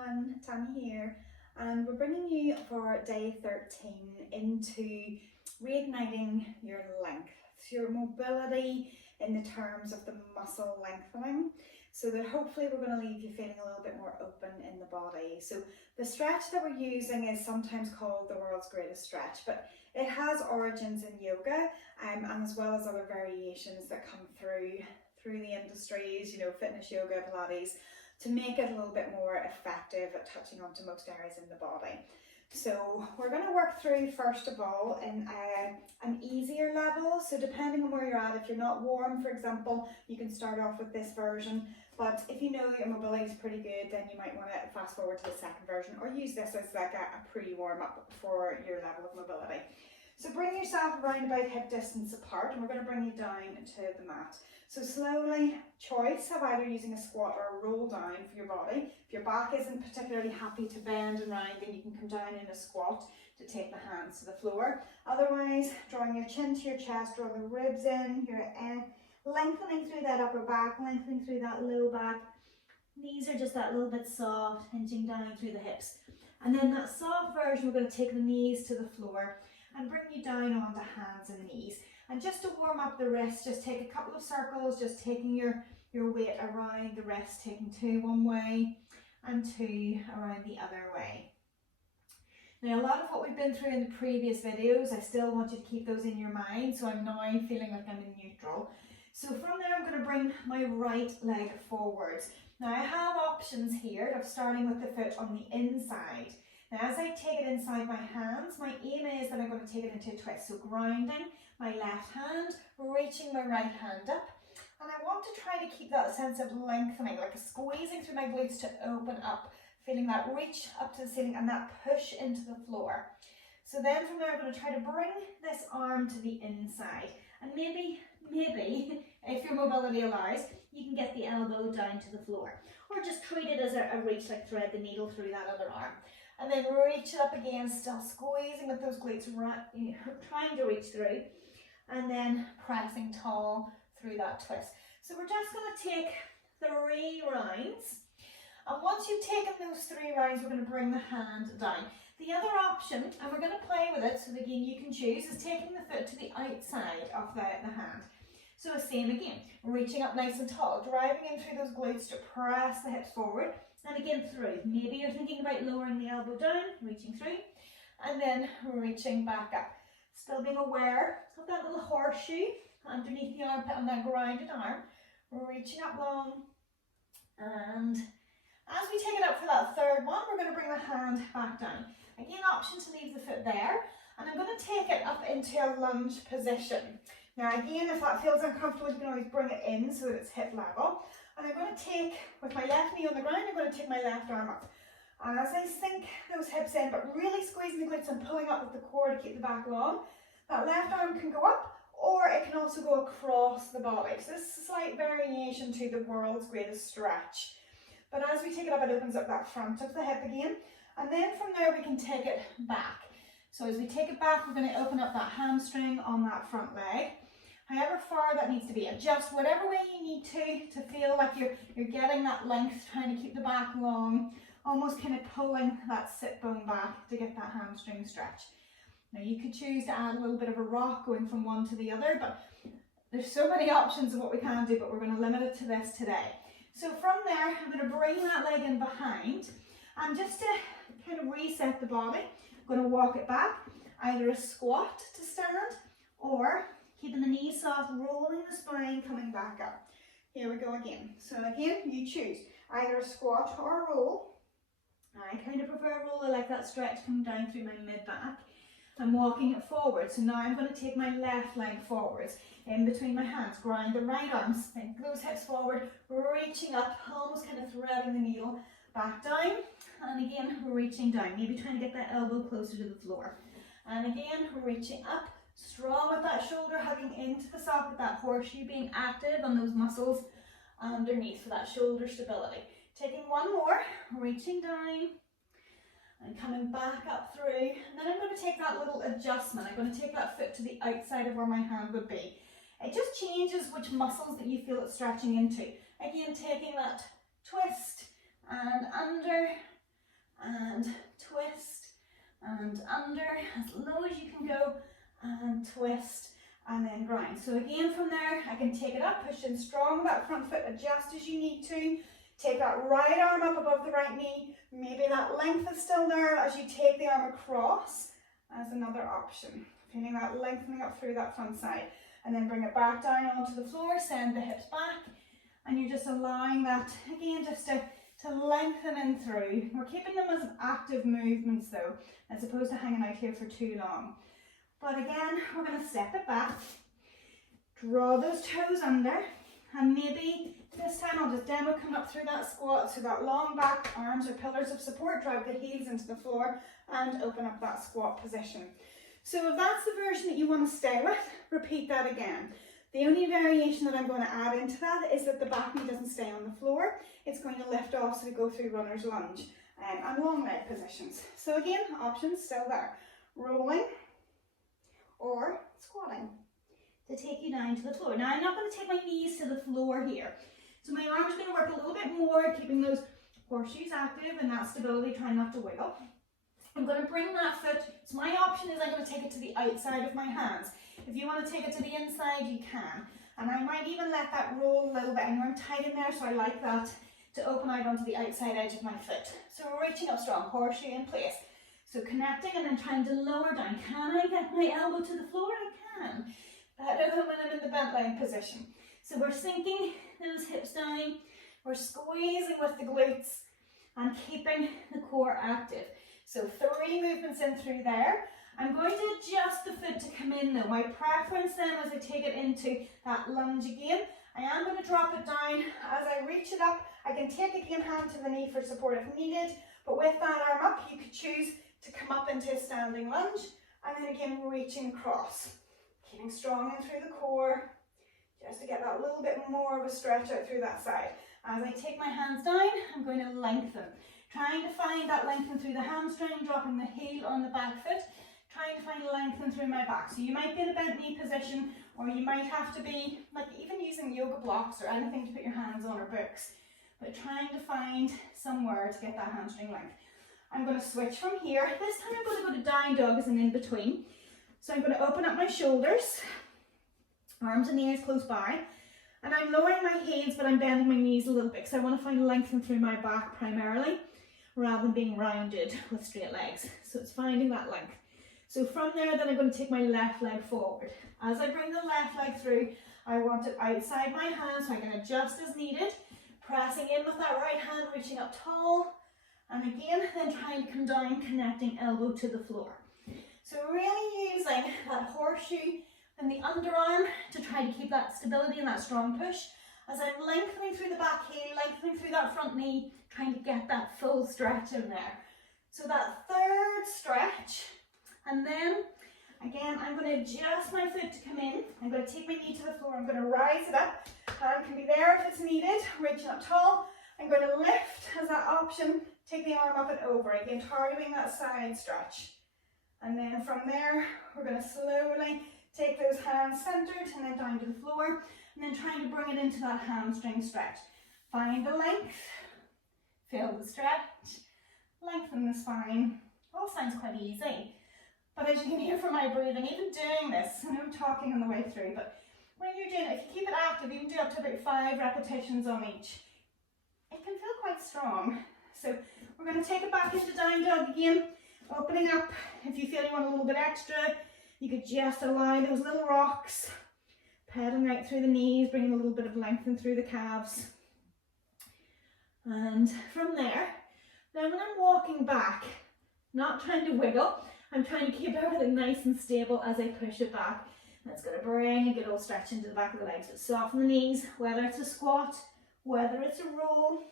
everyone, Tanya here, and we're bringing you for day 13 into reigniting your length, your mobility in the terms of the muscle lengthening, so that hopefully we're going to leave you feeling a little bit more open in the body. So the stretch that we're using is sometimes called the world's greatest stretch, but it has origins in yoga and as well as other variations that come through the industries, fitness yoga, Pilates, to make it a little bit more effective at touching onto most areas in the body. So we're going to work through, first of all, in an easier level. So depending on where you're at, if you're not warm, for example, you can start off with this version. But if you know your mobility is pretty good, then you might want to fast forward to the second version or use this as like a pre-warm up for your level of mobility. So bring yourself around about hip distance apart, and we're going to bring you down to the mat. So slowly, choice of either using a squat or a roll down for your body. If your back isn't particularly happy to bend and round, then you can come down in a squat to take the hands to the floor. Otherwise, drawing your chin to your chest, draw the ribs in, you're lengthening through that upper back, lengthening through that low back. Knees are just that little bit soft, hinging down through the hips. And then that soft version, we're going to take the knees to the floor and bring you down onto hands and knees. And just to warm up the wrist, just take a couple of circles, just taking your weight around the wrist, taking two one way and two around the other way. Now, a lot of what we've been through in the previous videos, I still want you to keep those in your mind, so I'm now feeling like I'm in neutral. So from there, I'm going to bring my right leg forwards. Now, I have options here of starting with the foot on the inside. Now, as I take it inside my hands, my aim is that I'm going to take it into a twist. So grounding my left hand, reaching my right hand up. And I want to try to keep that sense of lengthening, like a squeezing through my glutes to open up, feeling that reach up to the ceiling and that push into the floor. So then from there, I'm going to try to bring this arm to the inside. And maybe, if your mobility allows, you can get the elbow down to the floor. Or just treat it as a reach, like thread the needle through that other arm. And then reach it up again, still squeezing with those glutes, trying to reach through. And then pressing tall through that twist. So we're just going to take 3 rounds. And once you've taken those 3 rounds, we're going to bring the hand down. The other option, and we're going to play with it, so that again you can choose, is taking the foot to the outside of the hand. So same again, reaching up nice and tall, driving in through those glutes to press the hips forward. And again through. Maybe you're thinking about lowering the elbow down, reaching through, and then reaching back up. Still being aware of that little horseshoe underneath the armpit on that grounded arm. Reaching up long. And as we take it up for that third one, we're going to bring the hand back down. Again, option to leave the foot there. And I'm going to take it up into a lunge position. Now again, if that feels uncomfortable, you can always bring it in so that it's hip level. And I'm going to take, with my left knee on the ground, I'm going to take my left arm up. And as I sink those hips in, but really squeezing the glutes and pulling up with the core to keep the back long, that left arm can go up, or it can also go across the body. So this is a slight variation to the world's greatest stretch. But as we take it up, it opens up that front of the hip again. And then from there, we can take it back. So as we take it back, we're going to open up that hamstring on that front leg. However far that needs to be, adjust whatever way you need to feel like you're getting that length, trying to keep the back long, almost kind of pulling that sit bone back to get that hamstring stretch. Now you could choose to add a little bit of a rock going from one to the other, but there's so many options of what we can do, but we're going to limit it to this today. So from there, I'm going to bring that leg in behind, and just to kind of reset the body, I'm going to walk it back, either a squat to stand, or keeping the knees soft, rolling the spine, coming back up. Here we go again. So again, you choose either a squat or a roll. I kind of prefer a roll. I like that stretch coming down through my mid-back. I'm walking it forward. So now I'm going to take my left leg forwards, in between my hands, grind the right arm, sink those hips forward, reaching up, almost kind of threading the needle, back down, and again, reaching down, maybe trying to get that elbow closer to the floor. And again, reaching up, strong with that shoulder hugging into the socket, that horseshoe being active on those muscles underneath for that shoulder stability. Taking one more, reaching down and coming back up through. And then I'm going to take that little adjustment. I'm going to take that foot to the outside of where my hand would be. It just changes which muscles that you feel it stretching into. Again, taking that twist and under and twist, and under, as low as you can go, and twist, and then grind. So again from there, I can take it up, push in strong, that front foot, adjust as you need to. Take that right arm up above the right knee. Maybe that length is still there as you take the arm across as another option. Feeling that lengthening up through that front side. And then bring it back down onto the floor, send the hips back. And you're just allowing that, again, just to lengthen in through. We're keeping them as active movements though, as opposed to hanging out here for too long. But again, we're going to step it back, draw those toes under, and maybe this time I'll just demo come up through that squat, so that long back, arms are pillars of support, drive the heels into the floor and open up that squat position. So if that's the version that you want to stay with, repeat that again. The only variation that I'm going to add into that is that the back knee doesn't stay on the floor. It's going to lift off, so we go through runner's lunge and long leg positions. So again, options still there. Rolling or squatting to take you down to the floor. Now I'm not going to take my knees to the floor here. So my arms are going to work a little bit more, keeping those horseshoes active and that stability, trying not to wiggle. I'm going to bring that foot, so my option is I'm going to take it to the outside of my hands. If you want to take it to the inside, you can. And I might even let that roll a little bit. I know I'm tight in there, so I like that to open out onto the outside edge of my foot. So we're reaching up strong, horseshoe in place. So connecting and then trying to lower down. Can I get my elbow to the floor? I can. Better than when I'm in the bent leg position. So we're sinking those hips down. We're squeezing with the glutes and keeping the core active. So 3 movements in through there. I'm going to adjust the foot to come in though. My preference then as I take it into that lunge again, I am going to drop it down. As I reach it up, I can take again hand to the knee for support if needed. But with that arm up, you could choose to come up into a standing lunge and then again reaching across. Keeping strong in through the core, just to get that little bit more of a stretch out through that side. As I take my hands down, I'm going to lengthen. Trying to find that lengthen through the hamstring, dropping the heel on the back foot. Trying to find lengthen through my back. So you might be in a bent knee position, or you might have to be, like even using yoga blocks or anything to put your hands on or books. But trying to find somewhere to get that hamstring length. I'm going to switch from here. This time I'm going to go to down dog as an in between. So I'm going to open up my shoulders, arms and ears close by, and I'm lowering my heels, but I'm bending my knees a little bit because I want to find lengthen through my back primarily, rather than being rounded with straight legs. So it's finding that length. So from there, then I'm going to take my left leg forward. As I bring the left leg through, I want it outside my hand, so I can adjust as needed, pressing in with that right hand, reaching up tall, and again, then trying to come down, connecting elbow to the floor. So really using that horseshoe and the underarm to try to keep that stability and that strong push as I'm lengthening through the back heel, lengthening through that front knee, trying to get that full stretch in there. So that third stretch, and then again, I'm going to adjust my foot to come in. I'm going to take my knee to the floor. I'm going to rise it up. Hand can be there if it's needed, reaching up tall. I'm going to lift as that option, take the arm up and over, again targeting that side stretch. And then from there, we're going to slowly take those hands centered and then down to the floor, and then trying to bring it into that hamstring stretch. Find the length, feel the stretch, lengthen the spine. All sounds quite easy. But as you can hear from my breathing, even doing this, I know I'm talking on the way through, but when you're doing it, if you keep it active, you can do up to about 5 repetitions on each. It can feel quite strong. So we're going to take it back into down dog again. Opening up, if you feel you want a little bit extra, you could just allow those little rocks, pedaling right through the knees, bringing a little bit of lengthen through the calves. And from there, then when I'm walking back, not trying to wiggle, I'm trying to keep everything nice and stable as I push it back. That's going to bring a good old stretch into the back of the legs. So soften the knees, whether it's a squat, whether it's a roll.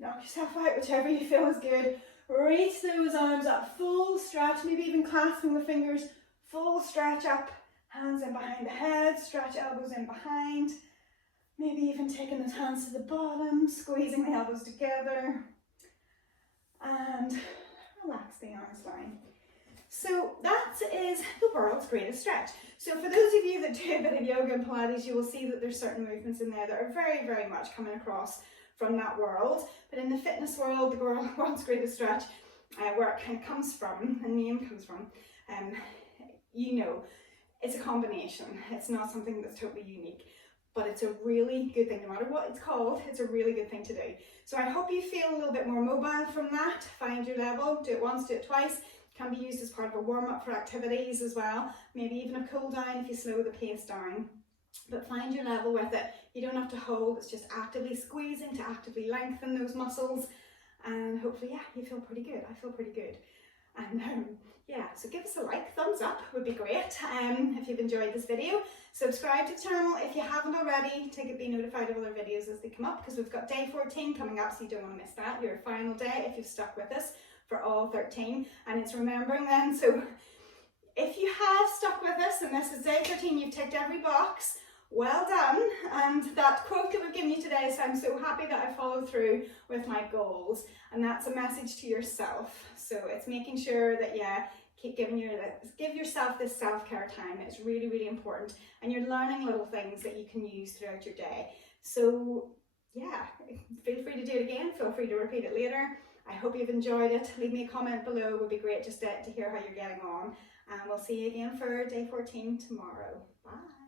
Knock yourself out, whichever you feel is good. Reach those arms up, full stretch, maybe even clasping the fingers, full stretch up, hands in behind the head, stretch elbows in behind, maybe even taking those hands to the bottom, squeezing the elbows together, and relax the arms down. So that is the world's greatest stretch. So for those of you that do a bit of yoga and Pilates, you will see that there's certain movements in there that are very, very much coming across from that world. But in the fitness world, the world's greatest stretch, where it kind of comes from, and name comes from, you know, it's a combination. It's not something that's totally unique, but it's a really good thing. No matter what it's called, it's a really good thing to do. So I hope you feel a little bit more mobile from that. Find your level, do it once, do it twice. Can be used as part of a warm-up for activities as well. Maybe even a cool down if you slow the pace down. But find your level with it. You don't have to hold, it's just actively squeezing to actively lengthen those muscles. And hopefully, yeah, you feel pretty good. I feel pretty good. And yeah, so give us a like, thumbs up would be great if you've enjoyed this video. Subscribe to the channel if you haven't already to be notified of other videos as they come up, because we've got day 14 coming up, so you don't want to miss that. Your final day if you've stuck with us for all 13, and it's remembering then. So if you have stuck with us and this is day 13, you've ticked every box, well done. And that quote that we've given you today is, I'm so happy that I followed through with my goals, and that's a message to yourself. So it's making sure that, yeah, give yourself this self-care time. It's really, really important, and you're learning little things that you can use throughout your day. So yeah, feel free to do it again, feel free to repeat it later. I hope you've enjoyed it. Leave me a comment below, it would be great just to hear how you're getting on, and we'll see you again for day 14 tomorrow. Bye.